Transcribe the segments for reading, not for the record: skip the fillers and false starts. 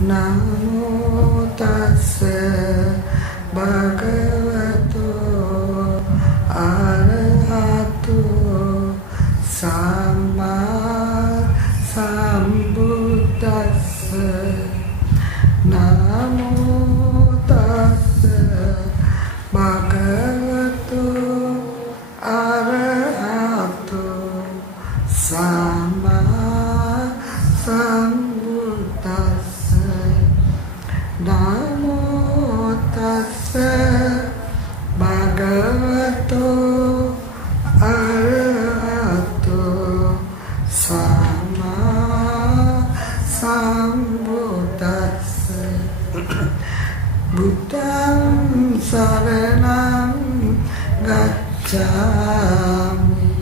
Namo tassa bhagavato arahato samma sambuddhassa. Namo tassa bhagavato arahato samma sambuddhassa. Namo tassa bhagavato arahato samma sambuddhassa. Buddham saranam gacchami,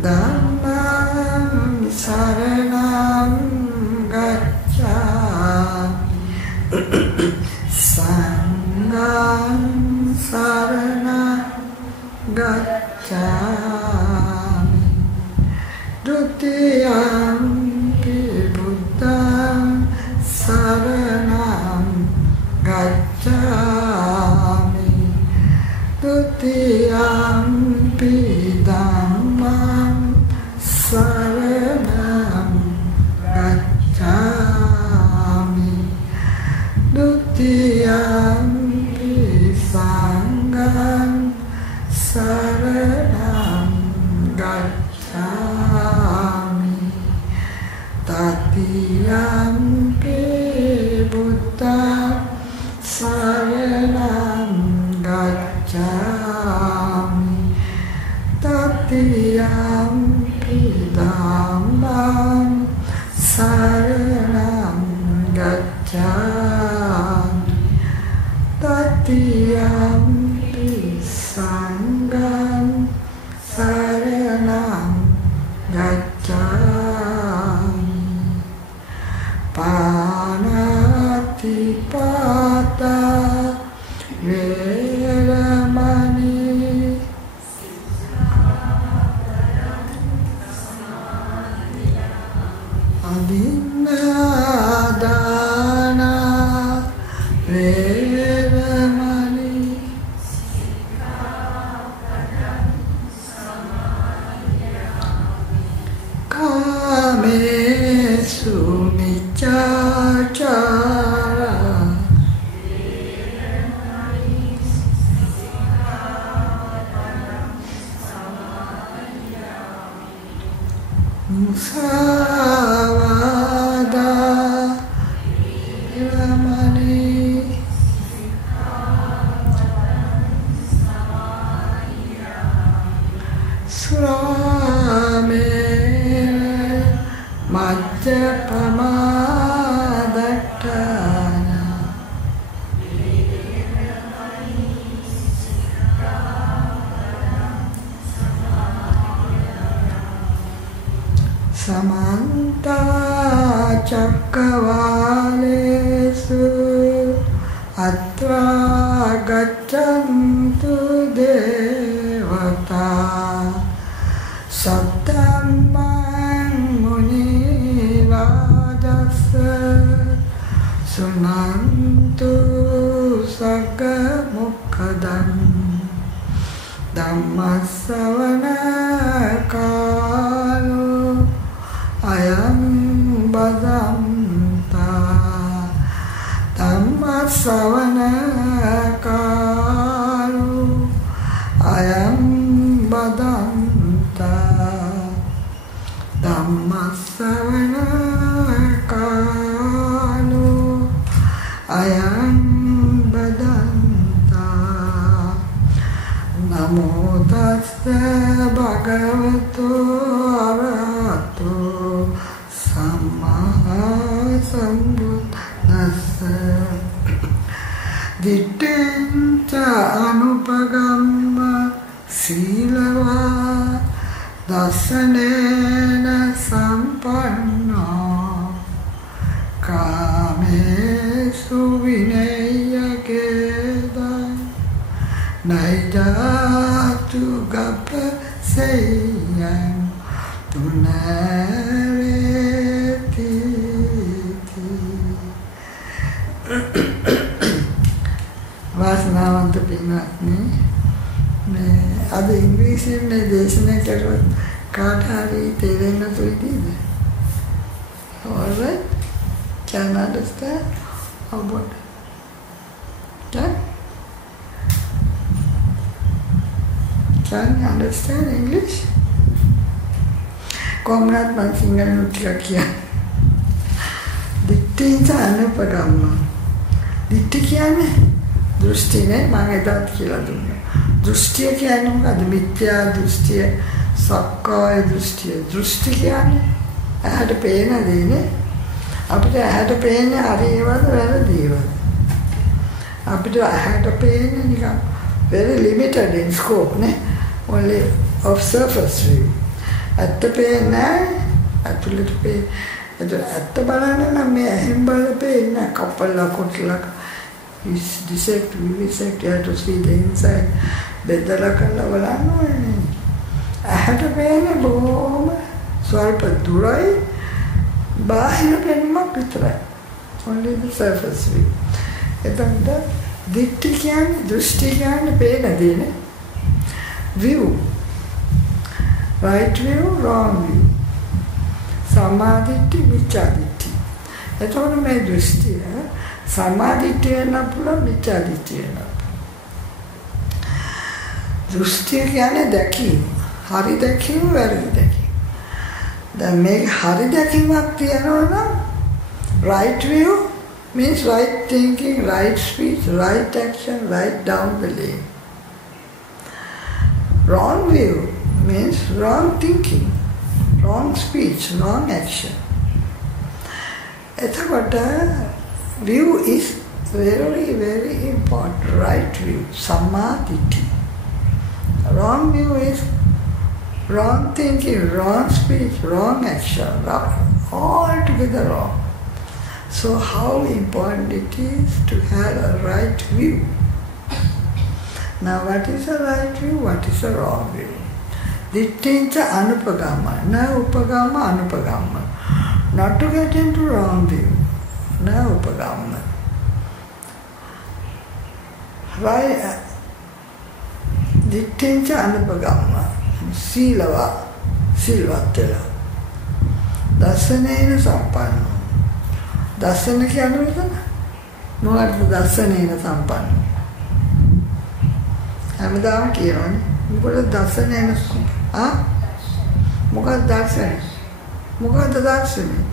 Dhammam saranam gacchami, Sangham saranam gacchami, Dutiyampi Buddham saranam gacchami, Dutiyampi Dhammam saranam gacchami, Dutiyampi Sangham saranam gacchami, Tatiyampi Buddham saranam gacchami, Tatiyampi Dhammam saranam gacchami, Tatiyampi Sangham saranam gacchami. Panatipata veramani, adinadana veramani, kamesu miccācara, musāvāda veramani, suramena majjapamādaṭṭhāna, samanta cakkavālesu attvā gacchantu devata, sattammang muni rājassa sunantu sagga mukkadam, dhammasavana kālo ayam badanta, dhammasavana kālo ayam badanta, dhammasavana kālo ayam badanta. Namo tassa bhagavato arahato samma sambuddhassa. Ditthenta anupagamma sīlavā dasanena sampanno, kāmesu vinayakeda naijātu gapa seyam tunareti. තියෙනවා මේ අද ඉංග්‍රීසියෙන් මේ දේශනා කරුවත් කාට හරි තේරෙන්න තුයිද? All right? Can understand? How about Can you understand English? කොහොමද මම සිංහල ටිකක් කියන්නේ? දිට්ඨිංච අනුපගම්ම. දිට්ඨි කියන්නේ දෘෂ්ටිනේ මම එදාත් කියලා දුන්නා. දෘෂ්ටිය කියන්නේ මොකද්ද? මිත්‍යා දෘෂ්ටිය, සක්කාය දෘෂ්ටිය. දෘෂ්ටි කියන්නේ ඇහැට පේන දේනේ. අපිට ඇහැට පේන්නේ හරියවද වැරදිවද? අපිට ඇහැට පේන්නේ නිකන් very limited in scope නේ. Only of surface view. ඇත්ත පේන්නේ ඇතුළට පේන්නේ. ඇත්ත බලන්න නම් මේ ඇහෙන් බලලා පේන්නේ කපලා කොටලා is dissect, vivisect, you have to see the inside. බෙදලා කරලා බලන්න ඕනේ. ඇහැට පේන්නේ බොහොම ස්වල්ප දුරයි බාහිර පෙනුමක් විතරයි. Only the surface view. එතකොට දිට්ඨි කියන්නේ දෘෂ්ටි කියන්නේ පේන දේනේ. View. Right view, wrong view. සමාධිට්ඨි, මිච්ඡාදිට්ඨි. එතකොට මේ දෘෂ්ටිය සමාධිට්ඨිය වෙන පුළුවන්, මිච්ඡාදිට්ඨිය වෙන. දෘෂ්ටිය කියන්නේ දැකීම. හරි දැකීම, වැරදි දැකීම. දැන් මේ හරි දැකීමක් තියනවා නම් right view means right thinking, right speech, right action, right down the lane. Wrong view means wrong thinking, wrong speech, wrong action. එතකොට view is very, very important. Right view, samadhi. Wrong view is wrong thinking, wrong speech, wrong action, all together wrong. So how important it is to have a right view. Now what is a right view, what is a wrong view? Ditthincha anupagama, na upagama anupagama. Not to get into wrong view, na upagama. Right, ditthincha anupagama, silava, silvatela. Dasanena sampanna. දර්ශන කියන්නේ මොකක්ද? දර්ශනේන සම්පන්න. හැමදාම කියනවනේ. මොකද දර්ශනේන මොකක්ද දර්ශනේ? මොකක්ද දර්ශනේ?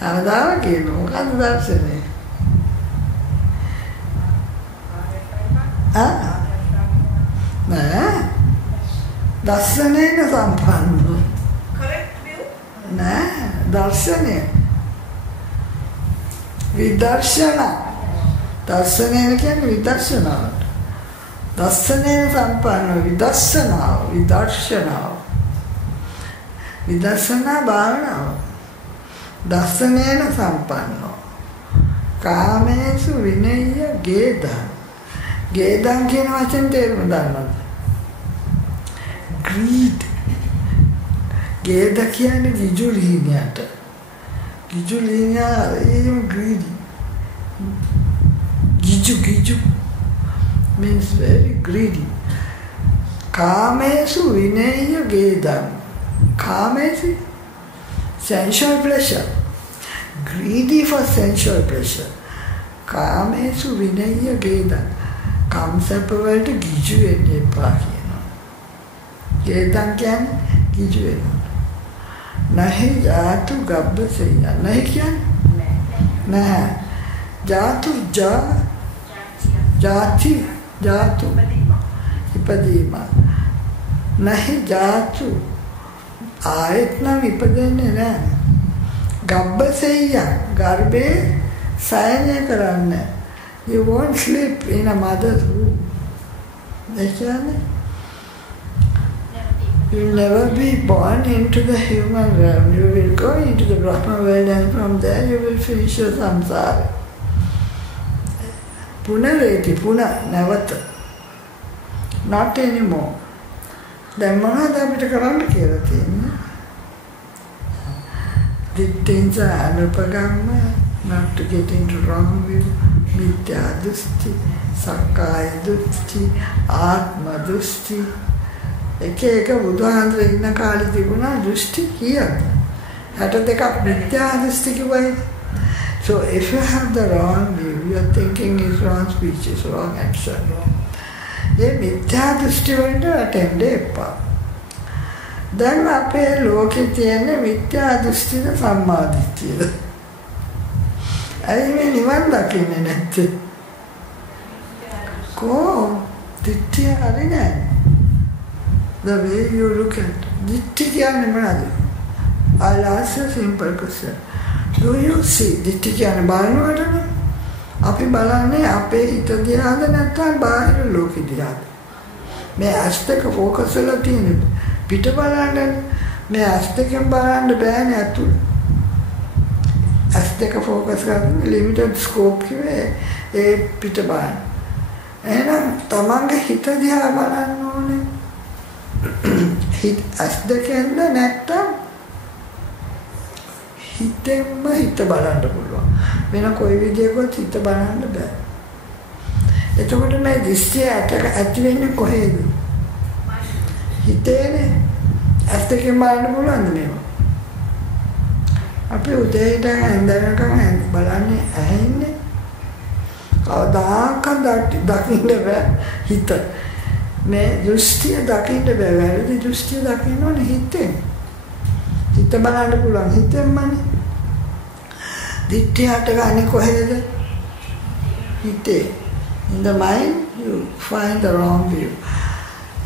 හැමදාම කියනවා මොකක්ද දර්ශනේ? නෑ. දර්ශනේන සම්පන්න. Correct view? නෑ. දර්ශනේ විදර්ශනා. දර්ශනය කියන්නේ විදර්ශනාවට. දර්ශනයෙන් සම්පන්න විදර්ශනාව, විදර්ශනාව. විදර්ශනා භාවනාව. දර්ශනයෙන් සම්පන්න. කාමේසු විනය්‍ය ගේදං. ගේදං කියන වචෙන් තේරුම දන්නවද? greed. ගේද කියන්නේ විජුලිනියට. Gijulinia is greedy. Giju means very greedy. Kamesu vinaya gedam. Kamesi, sensual pleasure. Greedy for sensual pleasure. Kamesu vinaya gedam. Kamsapavalt giju ennepa කියනවා. gedam කියන්නේ giju වෙනවා. नहीं जातु गब्ब से नहीं क्या नहीं जातु जा जाति जातु इपदीमा नहीं जातु आयतना इपदेने ना गब्ब से गर्भे सायने कराने you won't sleep in a mother's womb. देखिए ना you will never be born into the human realm. You will go into the Brahma world and from there you will finish your samsara. Punareti, puna, never. Not anymore. දැන් මොනවද අපිට කරන්න කියලා තියෙන්නේ? දිට්ඨිංච අනුපගම්ම, not to get into wrong view, Mithya Drushti, Sakkaya Drushti, Atma Drushti. එක බුදුහාමුදුරේ ඉන්න කාලේ තිබුණා දෘෂ්ටි කීයක්? 62ක් මිත්‍යා දෘෂ්ටි කිව්වයි. So if you have the wrong view, your thinking is wrong, speech is wrong, action wrong. ये मिथ्या दृष्टि වලට අටෙන්න එපා. දැන් අපේ ලෝකේ තියෙන මිත්‍යා දෘෂ්ටිද සම්මා දිට්ඨියද? ඇයි මේ නිවන් දකින්නේ නැත්තේ? දිට්ඨිය හරි නෑ. The way you look at දිට්ඨිය කියන්නේ මොනවද? I'll ask a simple question. Do you see? දිට්ඨිය කියන්නේ බලනවටනේ. අපි බලන්නේ අපේ හිත දිහාද නැත්නම් බාහිර ලෝකෙ දිහාද? මේ ඇස් දෙක ફોකස් වෙලා තියෙන පිට බලන්නේ. මේ ඇස් දෙකෙන් බලන්න බෑනේ අතුල. ඇස් දෙක ફોකස් කරන ලිමිටඩ් ස්කෝප් කිව්වේ ඒ පිට බලන්න. එහෙනම් තමන්ගේ හිත දිහා බලන්න ඕනේ. හිත ඇස් දෙකෙන්ද නැත්නම් හිතෙන්ම හිත බලන්න පුළුවන්. වෙන කොයි විදියකවත් හිත බලන්න බෑ. එතකොට මේ දෘෂ්ටිය ඇති වෙන්නේ කොහේද? හිතේනේ. ඇස් දෙකෙන් බලන්න පුළුවන්ද මේවා? අපි උදේට ඇඳනකම් බලන්නේ ඇහෙන්නේ. කවදාකවත් දකින්න බෑ හිත. මේ දෘෂ්ටිය දකින්න බෑ. වැරදි දෘෂ්ටිය දකින්න ඕනේ හිතෙන්. හිත බලන්න පුළුවන් හිතෙන්මනේ. දිට්ඨිය හටගන්නේ කොහේද? හිතේ. In the mind you find the wrong view.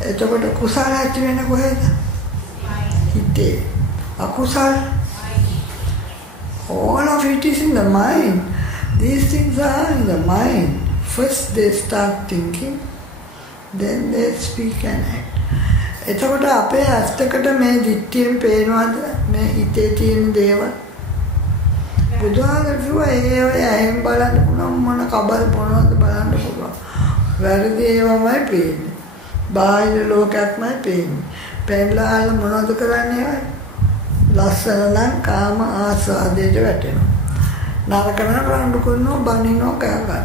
එතකොට කුසල ඇති වෙන්නේ කොහේද? හිතේ. අකුසල all of it is in the mind. These things are in the mind. First they start thinking, then they speak and act. එතකොට අපේ අස්තකට මේ දිට්ඨියෙන් පේනවද මේ හිතේ තියෙන දේවල්? බුදුහාමුදුරුවෝ කිව්වා ඒ ඔය ඇහෙන් බලන්න පුළුවන් මොන කබල් මොනවද බලන්න පුළුවන්. වැරදි ඒවාමයි පේන්නේ. බාහිර ලෝකයක්මයි පේන්නේ. පෙන්ලාල මොනවද කරන්නේ? ලස්සන නම් කාම ආස්වාදයට වැටෙනවා. නරක නම් රණ්ඩු කරනවා, බනිනවා, කෑ ගන්නවා.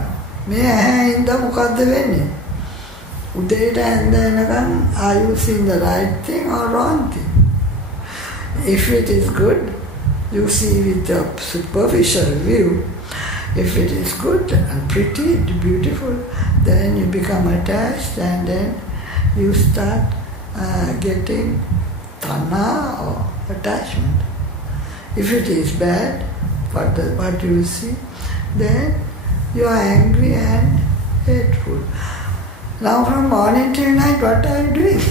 මේ ඇහෙන්ද මොකද්ද වෙන්නේ? උදේට ඇඳ එනකම් are you seeing the right thing or wrong thing? If it is good, you see with a superficial view. If it is good and pretty, beautiful, then you become attached and then you start getting tanha or attachment. If it is bad, what you see, then you are angry and hateful. Now from morning till night, what are you doing?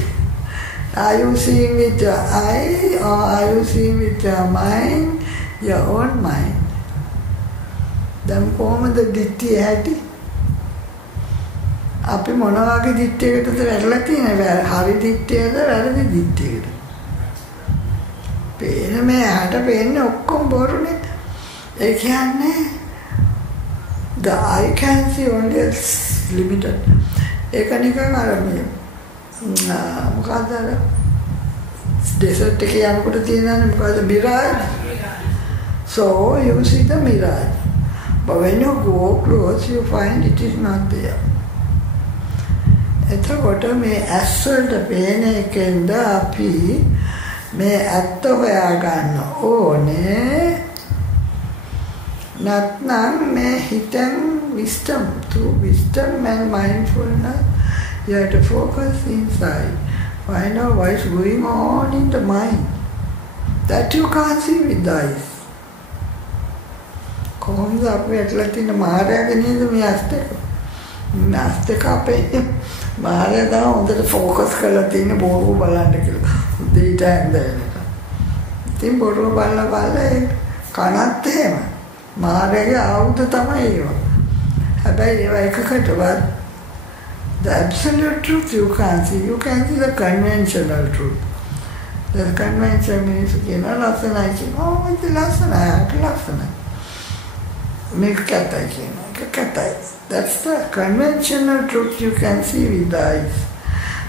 Are you seeing with your eye or are you seeing with your mind, your own mind? දැන් කොහොමද දිට්ඨිය ඇති? අපි මොන වගේ දිට්ඨියකටද වැටලා තියෙන්නේ? හරි දිට්ඨියද වැරදි දිට්ඨියද? පේන මේ ඇහැට පේන්නේ ඔක්කොම බොරුනේ. ඒ කියන්නේ the eye can see only limited. ඒක නිකන් අර මේ මොකක්ද අර desert එකේ යනකොට තියෙනනේ මොකද mirage. So you see the mirage. But when you go close, you find it is not there. එතකොට මේ ඇස් වලට පේන එකෙන්ද අපි මේ ඇත්ත හොයා ගන්න ඕනේ. නැත්නම් මේ හිතෙන් wisdom, through wisdom and mindfulness, you have to focus inside. Find out what is going on in the mind. That you can't see with the eyes. කොහොමද අපි ඇట్లా තියෙන මායාවේ නේද මේ අස්තක? මේ අස්තක අපේ මායාව දා හොඳට ફોකස් කරලා තියෙන බෝරු බලන්න කියලා. දෙයිට ඇඳගෙන. ඉතින් බෝරු බලලා කනත් එහෙම. මායාවේ ආයුධ තමයි ඒවා. හැබැයි ඒවා එකකටවත් the absolute truth you can't see. You can see the conventional truth. The conventional means ලස්සනයි කියන. ඉතින් ලස්සනයි. මේක කැතයි කියන එක කැතයි. That's the conventional truth you can see with the eyes.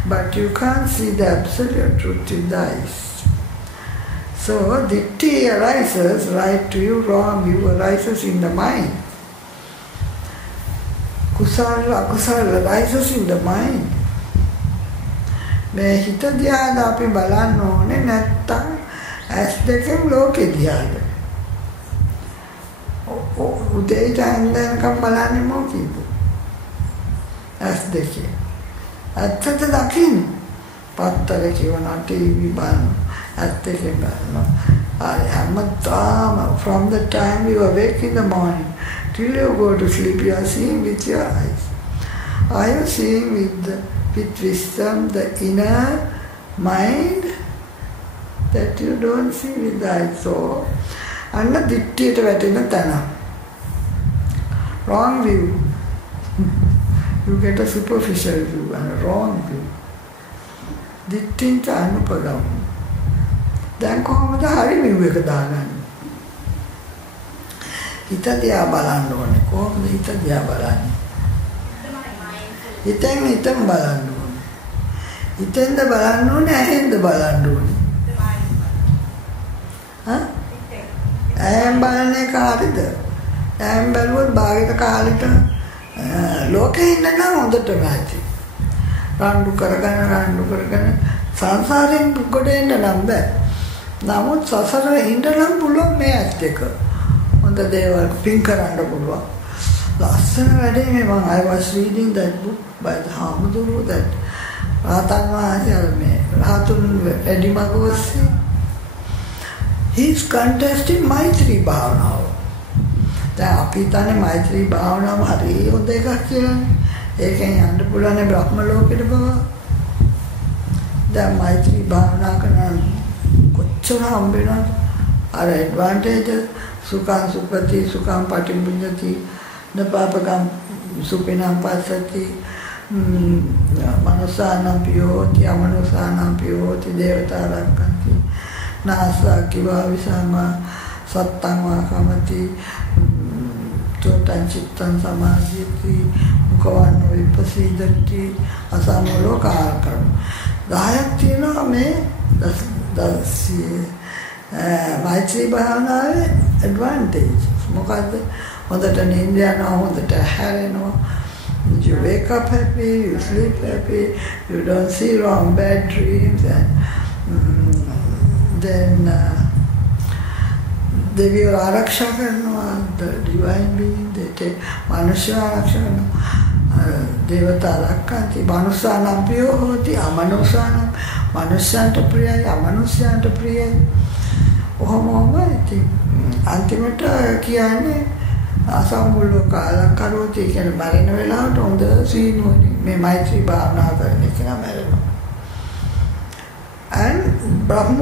But you can't see the absolute truth with the eyes. So arises, right to you, wrong view arises in the mind. kusala akusala rises in the mind. මේ හිත දිහාද අපි බලන්න ඕනේ නැත්තම් ඇස් දෙකෙන් ලෝකෙ දිහාද? උදේට ඇඳනකම් බලන්නේ මොකීද? ඇස් දෙකේ. ඇත්තට දකින්න. පත්තර කියවන ටීවී බලන ඇස් දෙකෙන් බලනවා. හැමදාම from the time you awake in the morning till you go to sleep you are seeing with your eyes. Are you seeing with wisdom the inner mind that you don't see with the eyes? So, අන්න දිට්ඨියට වැටෙන තැන. Wrong view. You get a superficial view and a wrong view. දිට්ඨියට අනුපගම. දැන් කොහොමද හරි view එක දාගන්නේ? හිත දිහා බලන්න ඕනේ. කොහොමද හිත දිහා බලන්නේ? හිතෙන් බලන්න ඕනේ. හිතෙන්ද බලන්න ඕනේ, ඇහෙන්ද බලන්න ඕනේ? ඇහෙන් බලන්නේ කාටද? ඇහෙන් බැලුවොත් භාගිත කාලෙට ලෝකේ ඉන්න නම් හොඳටම ඇති. රණ්ඩු කරගෙන සංසාරයෙන් ගොඩ එන්න නම් බෑ. නමුත් සසරේ ඉන්න නම් පුළුවන් මේ ඇත්ත එක. හොඳ දේවල් පින් කරන්න පුළුවන්. ලස්සන වැඩේ මේ මම I was reading that book by the Hamduru that රහතන් වහන්සේ මේ රහතුන් වැඩිමගෝස්සේ he is contesting Maitri භාවනාව. දැන් අපි හිතන්නේ Maitri භාවනාව හරි හොඳ එකක් කියලා. ඒකෙන් යන්න පුළුවන් බ්‍රහ්ම ලෝකෙට බව. දැන් Maitri භාවනා කරන කොච්චර හම්බ වෙනවද? අර ඇඩ්වාන්ටේජ් සුඛං සුපති සුඛං පටිච්චසමුප්පාදති නපාපකම් සුපිනම් පස්සති මනසානම් පියෝති අමනසානම් පියෝති දේවතාරක්කන්ති නාසා කිවා විසම සත්තං වාකමති තොටං චිත්තං සමාධිති මුඛවන්න විපස්සීදති අසමෝලෝකාකරණ 10ක් තියෙනවා මේ Maitri භාවනාවේ advantage. මොකද්ද? හොඳට නිින්ද යනවා, හොඳට හැරෙනවා. You wake up happy, you sleep happy, you don't see wrong bad dreams, and then දෙවියෝ ආරක්ෂා කරනවා, the divine being, they take මනුෂ්‍ය ආරක්ෂා කරනවා. දේවතා රක්කන්ති මනුෂ්‍යානම් ප්‍රියෝ හෝති අමනුෂ්‍යානම් මනුෂ්‍යයන්ට ප්‍රියයි අමනුෂ්‍යයන්ට ප්‍රියයි. ඔහොමම ඉතින් අන්තිමට කියන්නේ අසම්මුලක අලංකාරෝති කියන බරින වෙලාවට හොඳ සීනුවනේ මේ මෛත්‍රී භාවනා කරන එක නම මැරෙනවා. and බ්‍රහ්ම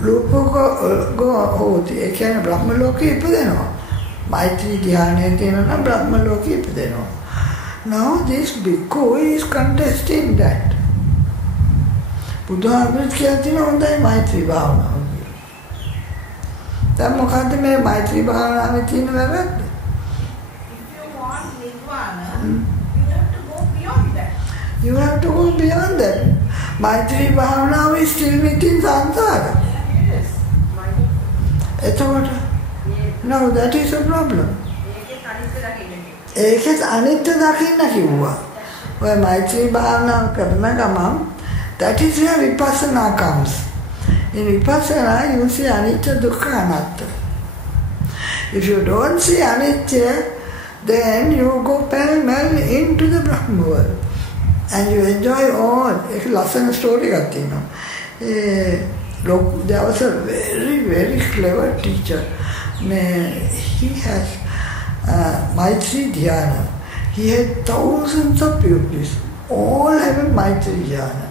ලෝකක හෝති ඒ කියන්නේ බ්‍රහ්ම ලෝකෙ ඉපදෙනවා. මෛත්‍රී ධ්‍යානයේ තියෙනවා බ්‍රහ්ම ලෝකෙ ඉපදෙනවා. Now this bhikkhu is contesting that. බුදුහාමුදුරුවෝ කියන හොඳයි මෛත්‍රී භාවනාව. දැන් මොකද්ද මේ මෛත්‍රී භාවනාවේ තියෙන වැරද්ද? If you want nirvana, you have to go beyond that. You have to go beyond that. Maitri Bhavana is still within Sansara. Yes. එතකොට no, that is a problem. ඒකත් අනිත්‍ය දකින්න කිව්වා. ඔය මෛත්‍රී භාවනාව කරන ගමන් that is where vipassana comes. In vipassana you see anicca dukkha anatta. If you don't see anicca, then you go pell-mell into the Brahma world. And you enjoy all. It's a lesson story. There was a very, very clever teacher. He has Maitri Dhyana. He had thousands of pupils, all having Maitri Dhyana.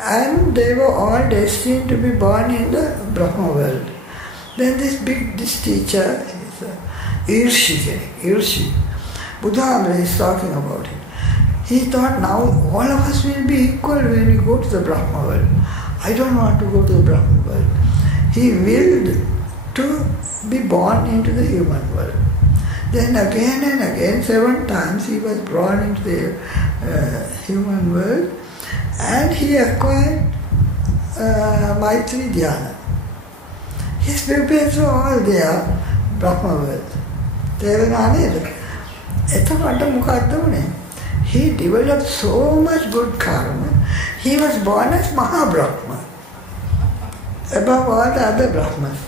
And they were all destined to be born in the Brahma world. Then this teacher, Irshi, Buddha is talking about it. He thought now all of us will be equal when we go to the Brahma world. I don't want to go to the Brahma world. He willed to be born into the human world. Then again and again, 7 times he was brought into the human world and he acquired Maitri Dhyana. His pupils were all there, Brahma world. They were not. එතකොට මොකද්ද උනේ? He developed so much good karma. He was born as Mahabrahma, above all the other Brahmas.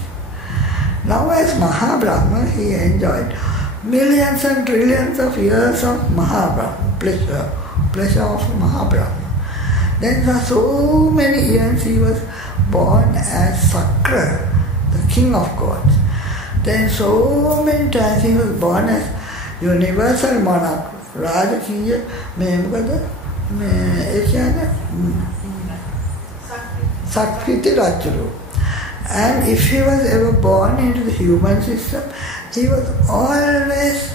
Now as Mahabrahma, he enjoyed millions and trillions of years of Mahabrahma, pleasure of Mahabrahma. Then for so many years he was born as Sakra, the king of gods. Then so many times he was born as universal monarch, Rajakija, Sakriti Rajuru. And if he was ever born into the human system, he was always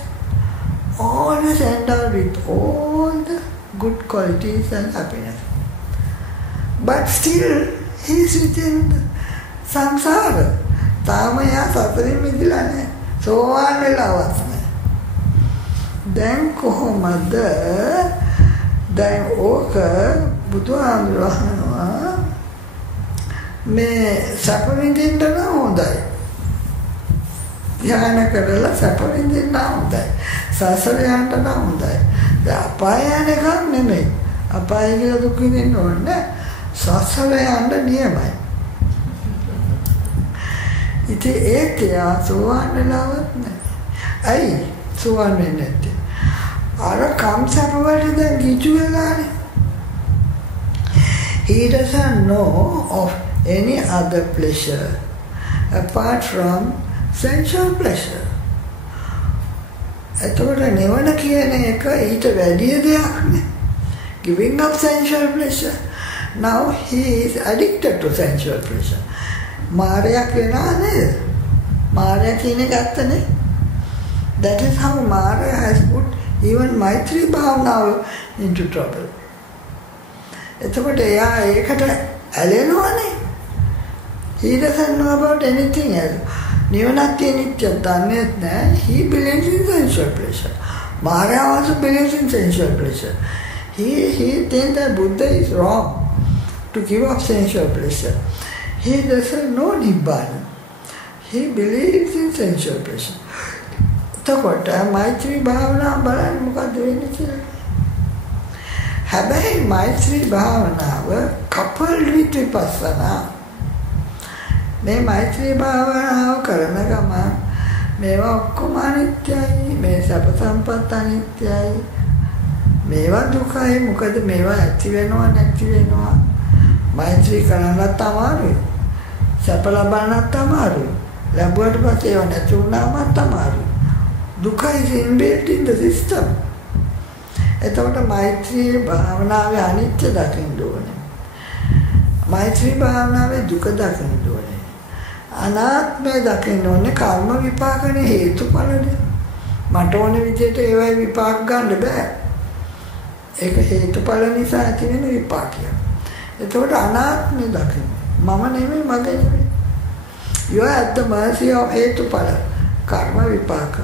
endowed with all the good qualities and happiness. But still, he is within samsara. Tamaya සතරින් මිදලා නැහැ. සෝවාන් වෙලාවත් නැහැ. දැන් කොහොමද? දැන් ඕක බුදුහාමුදුරුවෝ මේ සැප විඳින්න නම් හොඳයි. ධ්‍යාන කරලා සැප විඳින්න හොඳයි. සසර යන්න නම් හොඳයි. දැන් අපාය යන එකක් නෙමෙයි. අපාය කියලා දුක් විඳින්න ඕනේ. සසර යන්න නියමයි. ඉතින් ඒත් යා සෝවාන් වෙලාවත් නැහැ. ඇයි සෝවාන් වෙන්නේ නැත්තේ? අර කම්සප වලට දැන් ගිජු වෙලානේ. He doesn't know of any other pleasure apart from sensual pleasure. එතකොට නිවන කියන එක ඊට වැඩි දෙයක් නේ. Giving up sensual pleasure. Now he is addicted to sensual pleasure. මාරයක් වෙනා නේද? මාරය කියන ගත්තනේ. That is how Mara has put even Maitri Bhavana into trouble. එතකොට එයා ඒකට ඇලෙනවනේ. He doesn't know about anything else. නිවනක් තියෙනිච්ච දන්නේ නැහැ. He believes in sensual pleasure. Mara also believes in sensual pleasure. He thinks that Buddha is wrong to give up sensual pleasure. He doesn't know Nibbana. He believes in sensual pleasure. එතකොට මෛත්‍රී භාවනාව බලන්න මොකද වෙන්නේ කියලා. හැබැයි මෛත්‍රී භාවනාව coupled with vipassana. මේ මෛත්‍රී භාවනාව කරන ගමන් මේවා ඔක්කොම අනිත්‍යයි, මේ සැප සම්පත් අනිත්‍යයි, මේවා දුකයි. මොකද මේවා ඇති වෙනවා නැති වෙනවා. මෛත්‍රී කරන්නත් අමාරුයි, සැප ලබන්නත් අමාරුයි, ලැබුවට පස්සේ ඒවා නැති වුණාමත් අමාරුයි. දුකයි inbuilt in the system. එතකොට මෛත්‍රී භාවනාවේ අනිත්‍ය දකින්න ඕනේ. මෛත්‍රී භාවනාවේ දුක දකින්න ඕනේ. අනාත්මය දකින්න ඕනේ. කර්ම විපාකනේ හේතුඵලනේ. මට ඕන විදිහට ඒවයි විපාක ගන්න බෑ. ඒක හේතුඵල නිසා ඇති වෙන විපාකයක්. එතකොට අනාත්මය දකින්න. මම නෙමෙයි, මගේ නෙමෙයි. You are at the mercy of හේතුඵල. කර්ම විපාක.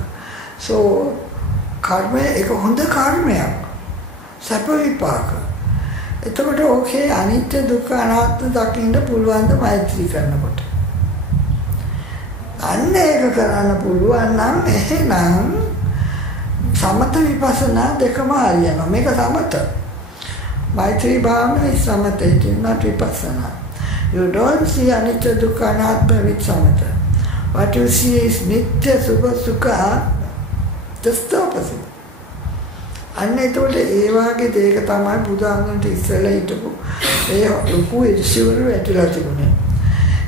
So කර්මය එක හොඳ කර්මයක්. සැප විපාක. එතකොට ඕකේ අනිත්‍ය දුක්ඛ අනාත්ම දකින්න පුළුවන් ද මෛත්‍රී කරනකොට. අන්න ඒක කරන්න පුළුවන් නම් එහෙනම් සමත විපස්සනා දෙකම හරියනවා. මේක සමත. Maitri Bhavana is samatha, it is not vipassana. You don't see anicca dukkha anatma with samatha. What you see is nitya subha sukha atma. Just the opposite. අන්න එතකොට ඒ වාගේ දෙයක තමයි බුදුහාමුදුරන්ට ඉස්සෙල්ලා හිටපු ඒ ලොකු ඉරිසිවරු ඇතුළත තිබුණේ.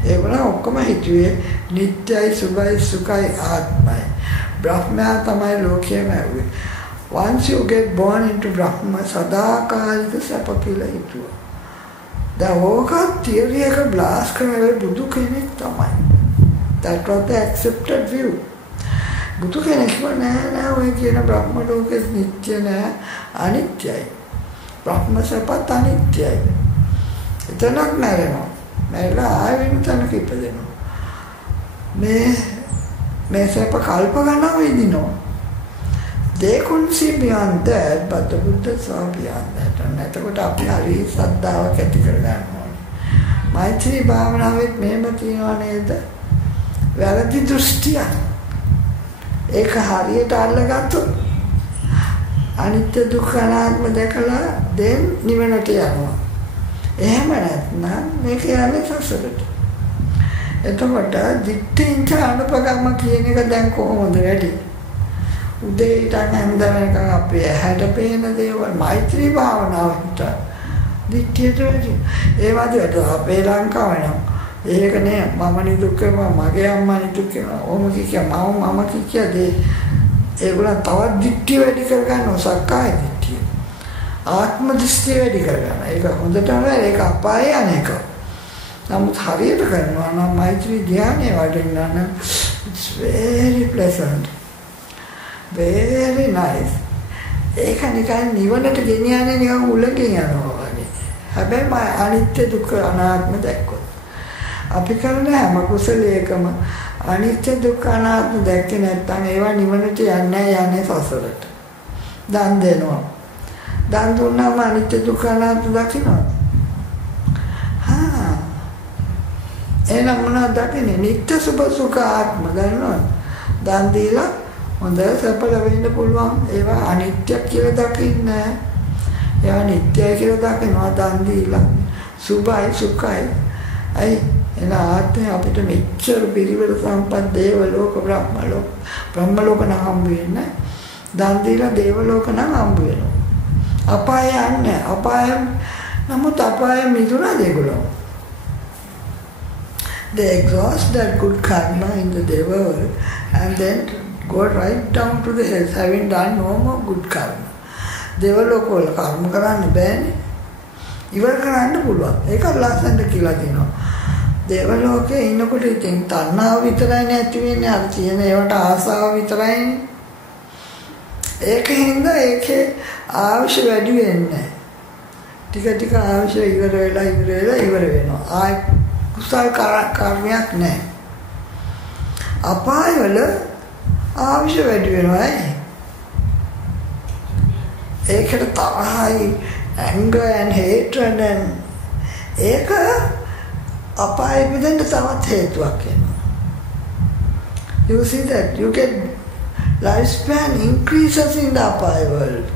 ඒගොල්ලෝ ඔක්කොම හිතුවේ නිට්ටයයි සුභයි සුඛයි ආත්මයි. බ්‍රහ්මයා තමයි ලෝකයේම ඇව්වේ. Once you get born into Brahma, සදාකාලික සැප කියලා හිතුවා. දැන් ඕක theory එක blast කරලා බුදු කෙනෙක් තමයි. That was the accepted view. බුදු කෙනෙක් නෑ ඔය කියන බ්‍රහ්ම ලෝකෙ නිත්‍ය නෑ, අනිත්‍යයි. බ්‍රහ්ම සපත් අනිත්‍යයි. එතනක් නැරෙනවා. මැරලා ආයෙ වෙන තැනක ඉපදෙනවා. මේ සප කල්ප ගණන් විඳිනවා. They couldn't see beyond that, but the Buddha saw beyond that. And එතකොට අපි හරි සද්ධාවක් ඇති කරගන්න ඕනේ. මෛත්‍රී භාවනාවෙත් මෙහෙම තියනවා නේද? වැරදි දෘෂ්ටියක්. ඒක හරියට අල්ලගත්තොත් අනිත්‍ය දුක්ඛ අනාත්ම දැකලා දැන් නිවනට යනවා. එහෙම නැත්නම් මේක යන්නේ සසරට. එතකොට දිට්ඨිංච අනුපගම්ම කියන එක දැන් කොහොමද වැඩි? උදේ ඉඳන් හැන්ද වෙනකන් අපේ ඇහැට පේන දේවල් මෛත්‍රී භාවනාවට දිට්ඨියට වැඩි. ඒ වගේ අපේ ලංකාව නම් ඒක නේ මම නිදුක් වෙනවා මගේ අම්මා නිදුක් වෙනවා. ඕම කිය මම කිය ඒගොල්ලන් තවත් දිට්ඨිය වැඩි කරගන්නවා සක්කාය දිට්ඨිය. ආත්ම දෘෂ්ටිය වැඩි කරගන්නවා. ඒක හොඳටම ඒක අපාය අනේක. නමුත් හරියට කරනවා නම් මෛත්‍රී ධ්‍යානය වඩනවා නම් it's very pleasant. Very nice. ඒක නිකන් නිවනට ගෙනියන්නේ නිකන් උලකින් යනවා වගේ. හැබැයි මම අනිත්‍ය දුක්ඛ අනාත්ම දැක්කොත්. අපි කරන හැම කුසලයකම අනිත්‍ය දුක්ඛ අනාත්ම දැක්කේ නැත්නම් ඒවා නිවනට යන්නේ සසරට. දන් දෙනවා. දන් දුන්නාම අනිත්‍ය දුක්ඛ අනාත්ම දකින්නවා. එහෙනම් මොනවද දකින්නේ? නිත්‍ය සුභ සුඛ ආත්ම ගන්නවා. දන් දීලා හොඳ සැප ලැබෙන්න පුළුවන්. ඒවා අනිත්‍ය කියලා දකින්නේ. ඒවා නිට්ටයයි කියලා දකිනවා දන් දීලා. සුභයි සුඛයි. අයි එන ආත්මය අපිට මෙච්චර පිරිවර සම්පත් දේව ලෝක බ්‍රහ්ම ලෝක නම් හම්බ වෙන්නේ. දන් දීලා දේව ලෝක නම් හම්බ වෙනවා. අපාය යන්නේ. අපාය නමුත් අපාය මිදුණා දෙගොල්ලෝ. They exhaust that good karma in the Deva world and then go right down to the hells, having done no more good karma. Deva lokal karma කරන්න බෑනේ. ඉවර කරන්න පුළුවන්. ඒක ලස්සනට කියලා තියෙනවා. දේව ලෝකේ ඉන්නකොට ඉතින් තණ්හාව විතරයි නැති වෙන්නේ. අර තියෙන ඒවට ආසාව විතරයිනේ. ඒකෙන්ද ඒකේ ආශය වැඩි වෙන්නේ. ටික ටික ආශය ඉවර වෙනවා. ආයි කුසල් කර්මයක් නැහැ. අපාය වල ආශය වැඩි වෙනවා. ඒකට තරහයි anger and hatred and ඒක අපාය පිටෙන් තවත් හේතුවක් වෙනවා. You see that you get lifespan increases in the apaya world.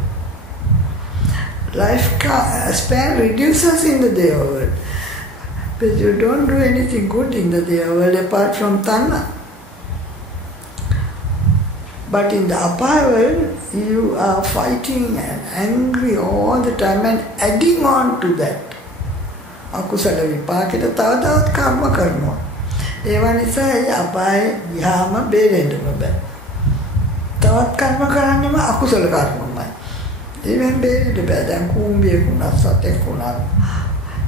Lifespan reduces in the Deva world. But you don't do anything good in the Deva world apart from Tanna. But in the apaya world, you are fighting and angry all the time and adding on to that. අකුසල විපාකෙට තව තවත් කර්ම කරනවා. ඒවා නිසා අපාය ගියාම බේරෙන්න බෑ. තවත් කර්ම කරන්නේම අකුසල කර්මමයි. ඒවෙන් බේරෙන්න බෑ. දැන් කුඹියෙක් වුණා සතෙක් වුණා.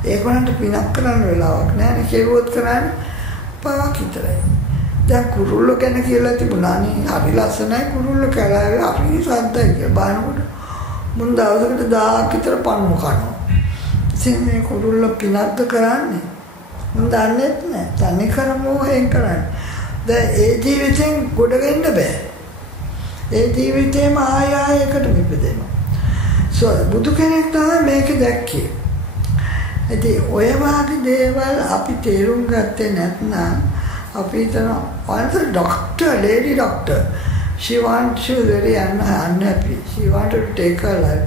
ඒකවලට පිනක් කරන්න වෙලාවක් නැහැ. කෙරුවොත් කරන්නේ පවක් විතරයි. දැන් කුරුල්ල ගැන කියලා තිබුණානේ. හරි ලස්සනයි කුරුල්ල කලාවේ හරි සද්දයි කියලා බලනකොට මුන් දවසකට 1000ක් විතර පන්නු කනවා. ඉතින් මේ කුරුල්ල පිනක්ද කරන්නේ? මුන් දන්නේ නැහැ. තනි කර මොහෙන් කරන්නේ. දැන් ඒ ජීවිතෙන් ගොඩ වෙන්න බෑ. ඒ ජීවිතේම ආයෙකට ඉපදෙනවා. බුදු කෙනෙක් තමයි මේක දැක්කේ. ඉතින් ඔය වගේ දේවල් අපි තේරුම් ගත්තේ නැත්නම් අපි හිතන once a doctor, lady doctor, she was very unhappy. She wanted to take her life.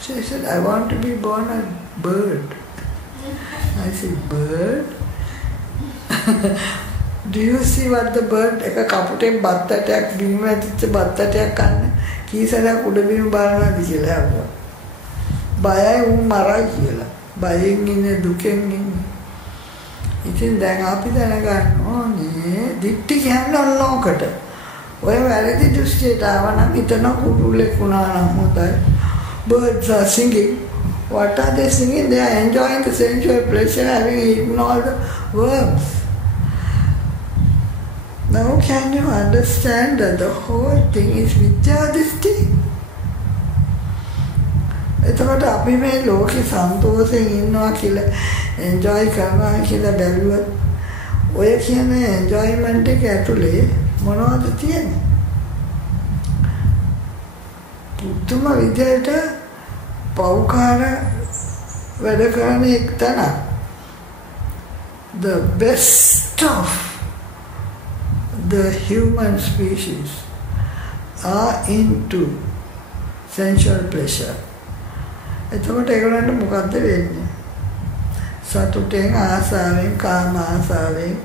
She said, I want to be born a bird. I said, bird? Do you see what the bird? එක කපුටෙන් බත් ඇටයක් බිම ඇතිච්ච බත් ඇටයක් කන්නේ කීසරයක් උඩ බිම බලනවාද කියලා අහුවා. බයයි උන් මරයි කියලා. බයෙන් ඉන්නේ දුකෙන් ඉන්නේ. ඉතින් දැන් අපි දැනගන්න ඕනේ දිට්ඨි කියන්නේ ඔන්නෝකට. ඔය වැරදි දෘෂ්ටියට ආවනම් හිතන කුරුල්ලෙක් වුණා නම් හොඳයි. Birds are singing. What are they singing? They are enjoying the sensual pleasure, having eaten all the worms. Now can you understand that the whole thing is Mityadishti? එතකොට අපි මේ ලෝකේ සන්තෝෂයෙන් ඉන්නවා කියලා එන්ජොයි කරනවා කියලා බැලුවොත් ඔය කියන එන්ජොයිමන්ට් එක ඇතුලේ මොනවද තියෙන්නේ? පුදුම විදියට පෞකාර වැඩ කරන එක තැන. The best of the human species are into sensual pleasure. එතකොට ඒගොල්ලන්ට මොකද්ද වෙන්නේ? සතුටෙන් ආසාවෙන් කාම ආසාවෙන්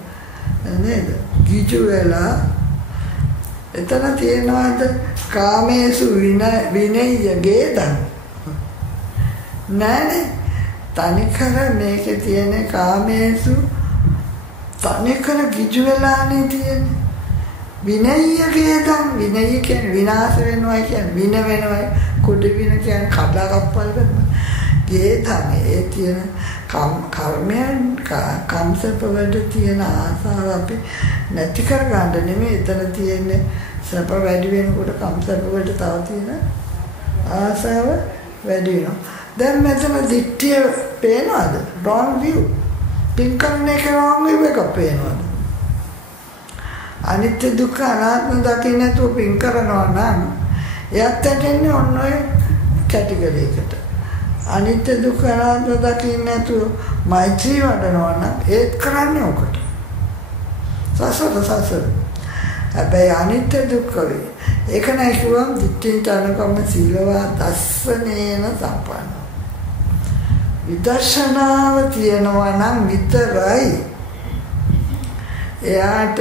නේද? ගිජු වෙලා එතන තියෙනවාද කාමේසු විනය්‍ය ගේදන් නෑනේ. තනිකර මේකේ තියෙන කාමේසු තනිකර ගිජු වෙලානේ තියෙන්නේ. විනය්‍ය ගේදන් විනය කියන්නේ විනාශ වෙනවා කියන්නේ වින වෙනවා කුඩු වින කියන්නේ කඩලා කප්පල් කරනවා. ගේදන් ඒ තියෙන කර්මයන් කම්සප වලට තියෙන ආසාව අපි නැති කර ගන්න නෙමෙයි එතන තියෙන්නේ සැප වැඩි වෙනකොට කම්සප වලට තව තියෙන ආසාව වැඩි වෙනවා. දැන් මෙතන දිට්ඨිය පේනවද? wrong view. පින්කරන එක wrong view එකක් පේනවද? අනිත්‍ය දුක්ඛ අනාත්ම දකින්න නැතුව පින් කරනවා නම් එයත් ඇටෙන්නේ ඔන්න ඔය කැටගරි එකට. අනිත්‍ය දුක්ඛ අනාත්ම දකින්න නැතුව මෛත්‍රී වඩනවා නම් ඒත් කරන්නේ ඔකට. සසර. හැබැයි අනිත්‍ය දුක්ඛ වේ. ඒක නෑ කිව්වම දිට්ඨිය තනකම සීලවා දස්සනේන සම්පන්න. විදර්ශනාව තියෙනවා නම් විතරයි එයාට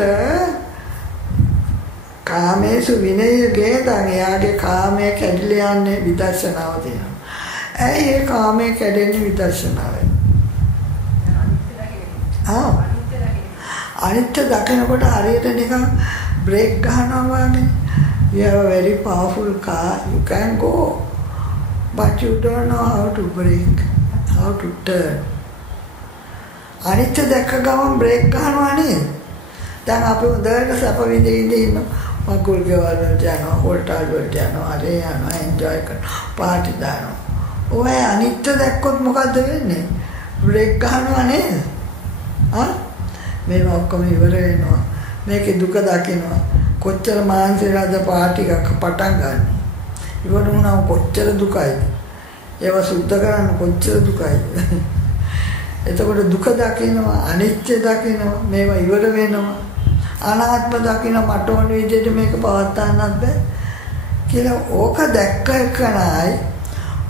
කාමේසු විනය ගේදන් එයාගේ කාමයේ කැඩිලා යන්නේ විදර්ශනාව තියෙනවා. ඇයි ඒ කාමයේ කැඩෙන්නේ විදර්ශනාවෙන්? අනිත්‍ය දකිනකොට හරියට නිකන් බ්‍රේක් ගන්නවා වගේ. You have a very powerful car, you can go, but you don't know how to brake, how to turn. අනිත්‍ය දැක්ක ගමන් බ්‍රේක් ගන්නවා නේද? දැන් අපි හොඳට සැප විඳින්න ඉන්නවා. මගුල් ගෙවල් වලට යනවා, හෝටල් වලට යනවා, අරේ යනවා, එන්ජොයි කරනවා, පාටි දානවා. ඔය අනිත්‍ය දැක්කොත් මොකද්ද වෙන්නේ? බ්‍රේක් ගන්නවා නේද? මේව ඔක්කොම ඉවර වෙනවා. මේකේ දුක දකිනවා. කොච්චර මානසිකද පාටි එකක් පටන් ගන්න. ඉවර වුණාම කොච්චර දුකයිද? ඒව සුද්ධ කරන්න කොච්චර දුකයිද? එතකොට දුක දකිනවා, අනිත්‍ය දකිනවා, මේවා ඉවර වෙනවා. අනාත්ම දකින්න මට ඕන විදිහට මේක පවත්වන්නත් බෑ කියලා ඕක දැක්ක එකනයි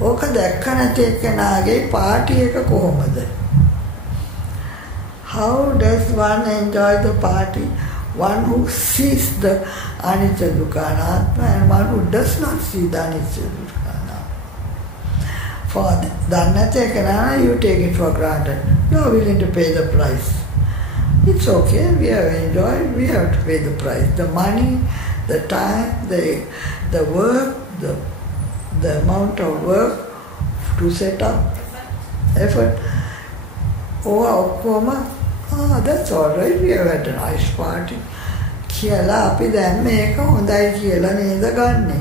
ඕක දැක්ක නැති එකනාගේ පාටි එක කොහොමද? How does one enjoy the party? One who sees the anicca dukkha anatma and one who does not see the anicca dukkha anatma. For that, you take it for granted. You are willing to pay the price. It's okay, we have enjoyed, we have to pay the price. The money, the time, the work, the amount of work to set up, effort. That's all right, we have had a nice party. කියලා අපි දැන් මේක හොඳයි කියලා නේද ගන්නෙ.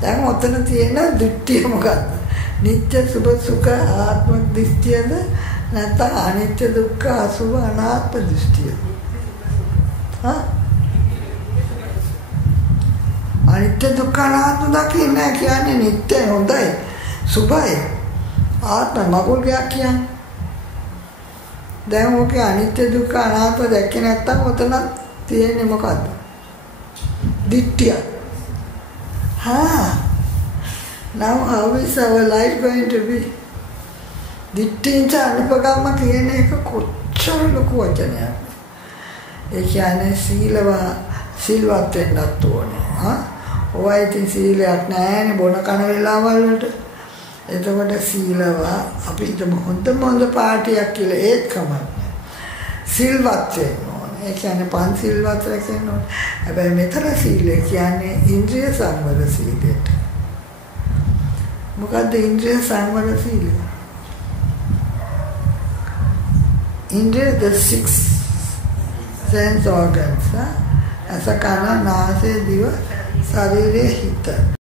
දැන් ඔතන තියෙන දෘෂ්ටිය මොකක්ද? නිත්‍ය සුභ සුඛ ආත්ම දෘෂ්ටියද නැත්නම් අනිත්‍ය දුක්ඛ අසුභ අනාත්ම දෘෂ්ටියද? අනිත්‍ය දුක්ඛ අනාත්ම දකින්න කියන්නේ නිත්‍ය හොඳයි සුභයි ආත්ම මගුල් ගයක් කියන්නේ. දැන් ඔකේ අනිත්‍ය දුක්ඛ අනාත්ම දැක්කේ නැත්නම් ඔතන තියෙන්නේ මොකද්ද? දිට්ඨිය. Now how is our life going to be? දිට්ඨියට අනුපගම්ම කියන එක කොච්චර ලොකු වචනයක්. ඒ කියන්නේ සීලවත් වෙන්නත් ඕනේ. ඔය ඉතින් සීලයක් නැහැනේ බොන කන වෙලාවල් වලට. එතකොට සීලවා අපි හොඳ පාටියක් කියලා ඒත් කමක්. සිල්වත් වෙන්න ඕනේ. ඒ කියන්නේ පන්සිල්වත් රැකෙන්න ඕනේ. හැබැයි මෙතන සීලය කියන්නේ ඉන්ද්‍රිය සංවර සීලයට. මොකද්ද ඉන්ද්‍රිය සංවර සීලය? Indra, the 6 sense organs, as a kana, nase, diva, sarire, hita.